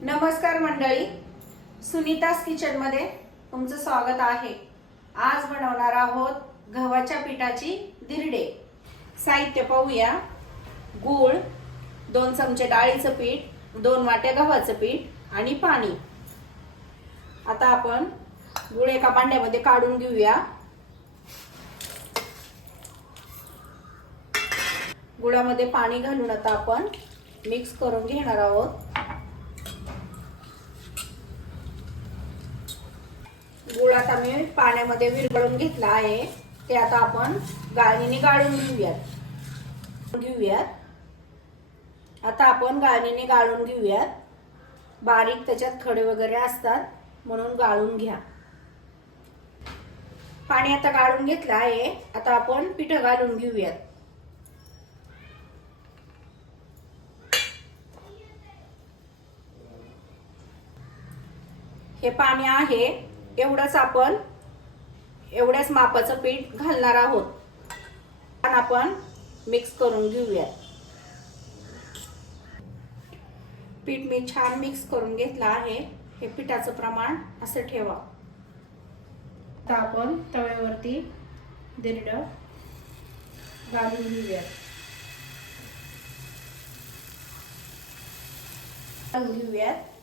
नमस्कार मंडळी. सुनीतास किचनमध्ये तुमचं स्वागत आहे. आज बनवणार आहोत गव्हाच्या पिठाची धिरडे. साहित्य पाहूया. गूळ दोन चमचे डाळीचं पीठ दोन वाट्या गव्हाचं पीठ आणि पाणी. आता आपण गूळ एका भांड्यामध्ये काढून घेऊया. गुळामध्ये पाणी घालून आता आपण मिक्स करून घेणार आहोत गुळ आता मी पाण्यामध्ये विरघळून घेतला आहे ते आता आपण गाळणीने गाळून घेऊयात. घेऊयात. आता आपण गाळणीने गाळून घेऊयात. बारीक त्याच्यात खडे वगैरे असतात म्हणून गाळून घ्या. पाणी आता गाळून घेतलं आहे आता आपण पिठं घालून घेऊयात. हे पाणी आहे एवढंच आपण एवढ्याच मापाचं पीठ घालणार आहोत. आणि आपण मिक्स करून घेऊया पीठ मी छान मिक्स करून घेतलं आहे. हे पिठाचं प्रमाण असं ठेवा. आता आपण तव्यावरती दिरड घालून घेऊया घेऊयात.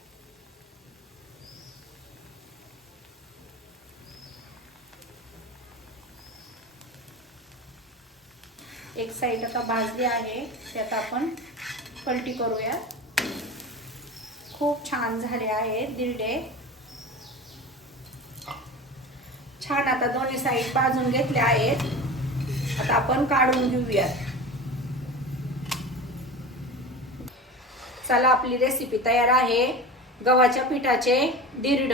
एक साईड आता भाजली आहे त्यात आपण पलटी करूया. खूप छान झाले आहेत दिरडे छान आता दोन्ही साईड भाजून घेतले आहेत. आता आपण काढून घेऊयात. चला आपली रेसिपी तयार आहे. गव्हाच्या पिठाचे दिरड.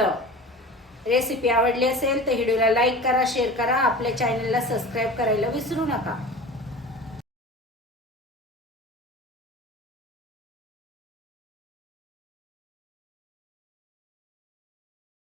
रेसिपी आवडली असेल तर व्हिडिओला लाईक करा शेअर करा. आपल्या चॅनलला सबस्क्राईब करायला विसरू नका.